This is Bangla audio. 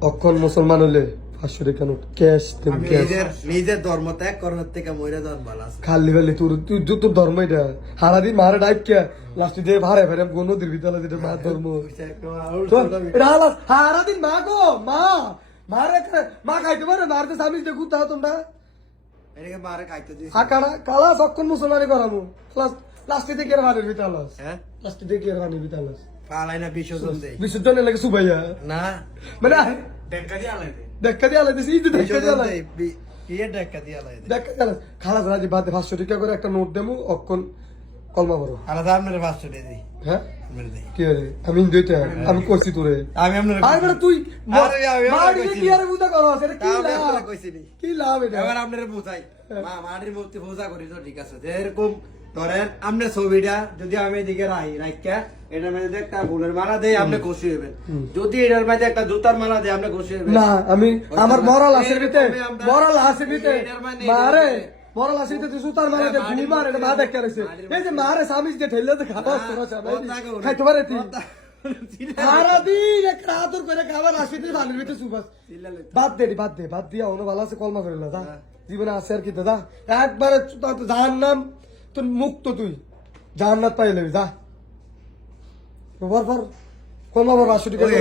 অক্ষণ মুসলমান হলে 500 টাকা নোট ক্যাশ দেন ক্যাশ নিজের ধর্ম ত্যাগ করার থেকে মইরা যাওয়ার ভালো আছে। খালি খালি তোর ধর্ম এটা সারাদিন মারে ডাইকা লাস্ট দিয়ে ভাড়ে ভাড়ে কোন নদীর ভিতরে যেটা মা ধর্ম সারাদিন মা গো মা মারে মা খাইতে পারে মারতে স্বামী দেখু তা তোমরা এদিকে মারে খাইতে দিছি। আকাড়া কালা অক্ষণ মুসলমানি করামু লাস্ট দিয়ে কের ভাড়ের ভিতরে হ্যাঁ লাস্ট দিয়ে কের ভাড়ের ভিতরে পালাই না বিসর্জন দেই। বিশুদ্ধনে লাগে সুবাইয়া না মানে দেখা দিয়ে আলাই দে। দেখা দিয়ে আলাদা এই তো দেখা দিয়ে বিসর্জন আলাদা দেই। কি দেখা দিয়ে আলাই দে। দেখা গেল খালাস রাজি বাদে 500 টাকা করে একটা নোট দেবো অক্ষণ কলমা বড় আলাদা আপনার 500 টাকা দেই। হ্যাঁ আপনার দেই। কি রে আমি দুইটা আমি কইছি তোরে আমি আপনার আরে বেটা তুই আরে আমি মারি কইছি। কি আরে বুঝা করো এটা কি আমি লাভ আপনার কইছি নি। কি লাভ এটা এবার আপনার বুঝাই মা মাটির মূর্তি পূজা করি তো ঠিক আছে যে এরকম ধরেন আপনার ছবিটা যদি আমি এদিকে রাখা এটার মধ্যে একটা ফুলের মালা দেই আপনি খুশি হবেন যদি এটার মধ্যে একটা জুতার মালা দেই আপনি খুশি হবেন না আমি আমার মরাল আসের ভিতরে এরকমই আমরা- মরাল আসের ভিতরে এটার মানে মারে মরাল আসের ভিতরে সুতার মারা দে ভুল মারে এটা মা দেখতে রইছে এই যে মারে স্বামী যে ঠেলে দে খাওয়া তোরা চাই খাইতে পারে তুই সারাদিন এক রাতর করে খাবার আসি তুই ভালোর ভিতরে সুবাস বাদ দিয়া অন্য ভালো আছে কলমা করে না জীবনে আছে আর কি দাদা একবারে যার নাম তোর মুক্ত তুই জান্নাত পাইলে যা বরবার কলমা বর 500 টাকা করে